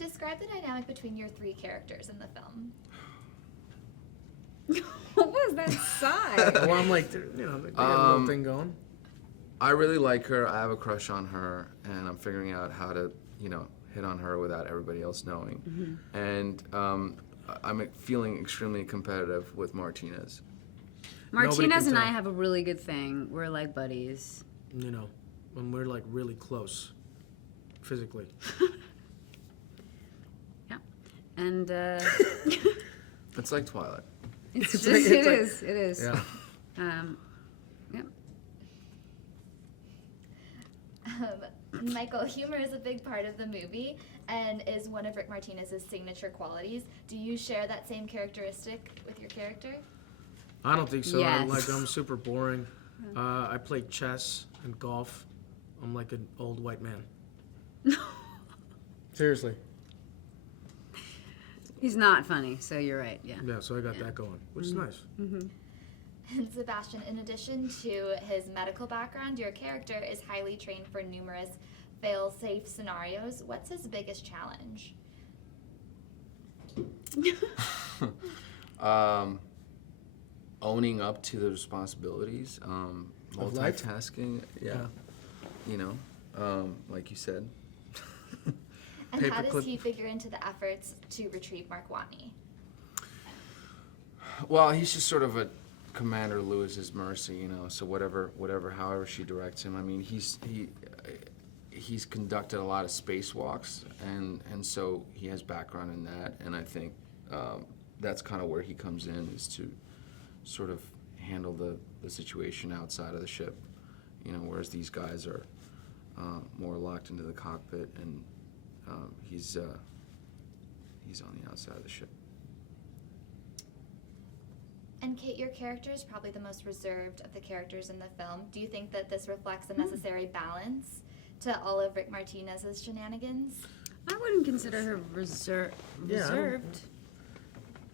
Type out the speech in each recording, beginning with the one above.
Describe the dynamic between your three characters in the film. What was that sigh? Well, I'm like, they got a little thing going. I really like her. I have a crush on her, and I'm figuring out how to, hit on her without everybody else knowing. Mm-hmm. And I'm feeling extremely competitive with Martinez. Martinez and I have a really good thing. We're like buddies. When we're like really close, physically. Yeah, and it's like Twilight. It is. Yeah. Yep. Michael, humor is a big part of the movie and is one of Rick Martinez's signature qualities. Do you share that same characteristic with your character? I don't think so. Yes. I'm super boring. I play chess and golf. I'm like an old white man. Seriously. He's not funny, so you're right. Yeah. Yeah, so I got that going, which is nice. Mm-hmm. And Sebastian, in addition to his medical background, your character is highly trained for numerous fail-safe scenarios. What's his biggest challenge? Owning up to the responsibilities, multitasking. Yeah. Like you said. And how does he figure into the efforts to retrieve Mark Watney? Well, he's just sort of a Commander Lewis's mercy, so however she directs him. I mean, he's conducted a lot of spacewalks, and so he has background in that, and I think that's kind of where he comes in, is to sort of handle the situation outside of the ship, whereas these guys are more locked into the cockpit, and he's on the outside of the ship. And Kate, your character is probably the most reserved of the characters in the film. Do you think that this reflects a necessary balance to all of Rick Martinez's shenanigans? I wouldn't consider her reserved.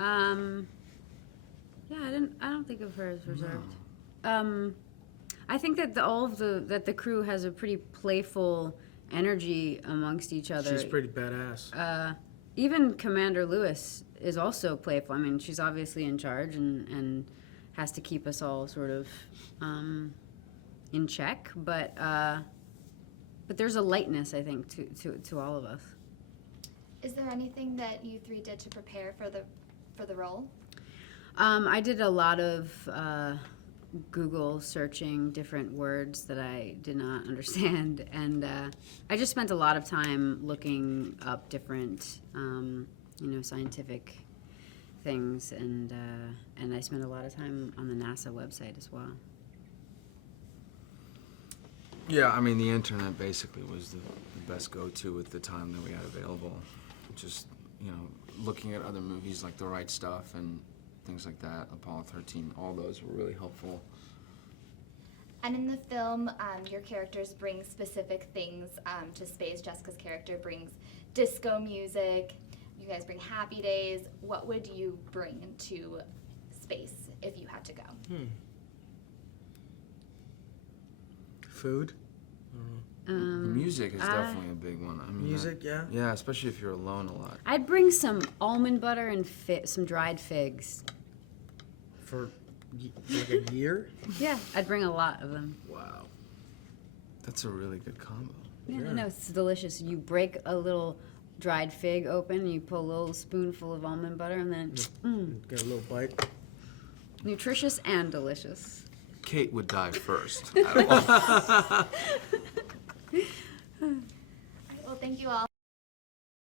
I don't think of her as reserved. No. I think that the crew has a pretty playful energy amongst each other. She's pretty badass. Even Commander Lewis is also playful. I mean, she's obviously in charge and has to keep us all sort of in check. But there's a lightness, I think, to all of us. Is there anything that you three did to prepare for the role? I did a lot of Google searching different words that I did not understand, and I just spent a lot of time looking up different, scientific things, and I spent a lot of time on the NASA website as well. Yeah, I mean, the internet basically was the best go-to at the time that we had available. Just, looking at other movies like The Right Stuff and things like that, Apollo 13, all those were really helpful. And in the film, your characters bring specific things to space. Jessica's character brings disco music. You guys bring happy days. What would you bring to space if you had to go? Food? Music is definitely a big one. I mean, music, yeah? Yeah, especially if you're alone a lot. I'd bring some almond butter and some dried figs. For like a year? Yeah, I'd bring a lot of them. Wow. That's a really good combo. Yeah, I know, it's delicious. You break a little dried fig open, you put a little spoonful of almond butter, and then Get a little bite. nutritious and delicious. Kate would die first. All right, well, thank you all